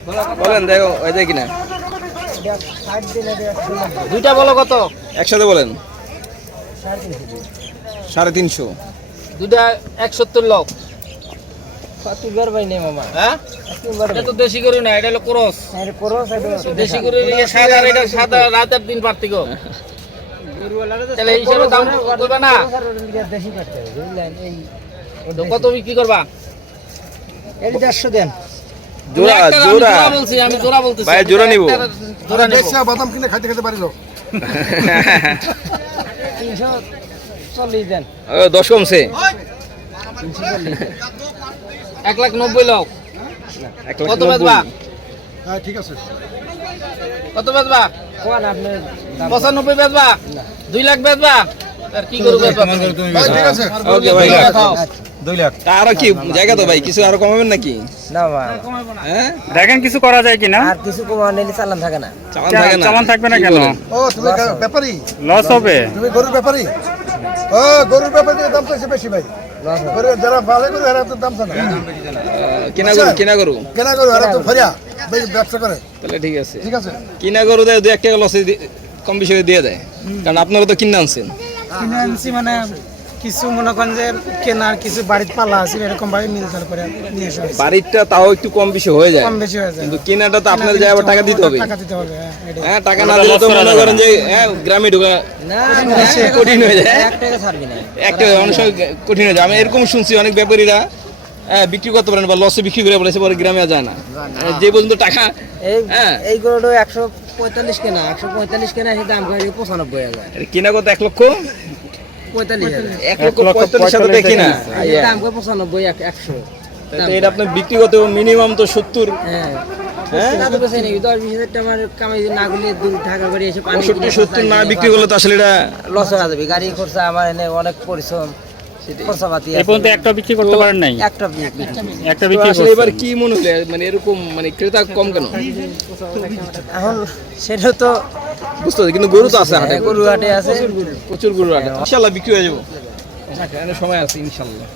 বলেন দেখো ওই দেখি না দুইটা বলো কত? একসাথে বলেন। সাড়ে তিনশো। দুইটা এক সত্তর লোক হ্যাঁ? এটা দেশি গরু না এটা হলো ক্রস। দেশি গরু সাদা এটা সাদা রাতের দিন তাহলে দাম করবে না? কত বিক্রি করবা? দেড়শো দেন। জোড়া জোড়া। বলছি আমি জোড়া বলতেছি। ভাই, জোড়া নিবো। জোড়া নিবো। বাদাম কিনে খাইতে দেন। ও, কমছে লাখ নব্বই লোক এক লাখ কত নব্বই। হ্যাঁ ঠিক আছে। কত বেচবা? কোন আপনার পঁচানব্বই বেচবা? দুই লাখ বেচবা? আর কি করব বেচবা ভাই ঠিক আছে। ওকে ভাই। দেখাও। তা আরও কি জায়গা তো ভাই কিছু আরও কমাবেন নাকি? না মা হ্যাঁ? দেখেন কিছু করা যায় কিনা? আর কিছু কমা চালান থাকে না। চালান থাকে না। চালান থাকবে না কেন? ও তুমি ব্যাপারী। লস হবে? তুমি গরুর ব্যাপারী? ও গরুর ব্যাপারী দাম চাইছে বেশি ভাই। যারা ভালো করে এরা তো দাম চায় না গরু কিনা গরু? কেনা গরু এরা তো ফরিয়া ব্যবসা করে। তাহলে ঠিক আছে। ঠিক আছে। কিনা গরু দেয় দু এক টাকা লসে কম বেশি দিয়ে দেয়। কারণ আপনারা তো কিনে আনছেন। কিনে আনছি মানে কিছু মনে করেন যে কেনার কিছু বাড়িতে পালা আছে এরকম ভাবে মিলতাল করে নিয়ে এসে। বাড়িরটা তাও একটু কম বেশি হয়ে যায়। কম বেশি হয়ে যায়। কিন্তু কেনাটা তো আপনার যায় আবার টাকা দিতে হবে। টাকা দিতে হবে হ্যাঁ, হ্যাঁ টাকা না দিলে তো মনে করেন যে হ্যাঁ গ্রামে ঢোকা না কঠিন হয়ে যায়। এক টাকা ছাড়বি না। একটা অনেক সময় কঠিন হয়ে যায়। আমি এরকম শুনছি অনেক ব্যাপারীরা হ্যাঁ, বিক্রি করতে পারেন বা লসে বিক্রি করে বলেছে পরে গ্রামে যায় না। যে পর্যন্ত টাকা এই হ্যাঁ। এই গরুটা একশো পঁয়তাল্লিশ কেনা একশো পঁয়তাল্লিশ কেনা সে দাম করে পঁচানব্বই হাজার। কিনা কত? এক লক্ষ? পঁয়তাল্লিশ হাজার। এক লক্ষ পঁয়তাল্লিশ হাজার কিনা? দাম করে পঁচানব্বই এক- একশো। তো এটা আপনার বিক্রি মিনিমাম তো সত্তর। হ্যাঁ। করলে সত্তর না বিক্রি তো আসলে এটা লস হয়ে যাবে। গাড়ি খরচা আমার এনে অনেক পরিশ্রম। এই পর্যন্ত একটা বিক্রি করতে পারেন নাই? একটা একটা বিক্রি আসলে এবার কি মনে হলো? মানে এরকম মানে ক্রেতা কম কেন? এখন সেটা তো বুঝতে পারছি কিন্তু গরু তো আছে হাটে। গরু হাটে আছে। প্রচুর গরু হাটে। ইনশাল্লাহ বিক্রি হয়ে যাব। সময় আছে ইনশাল্লাহ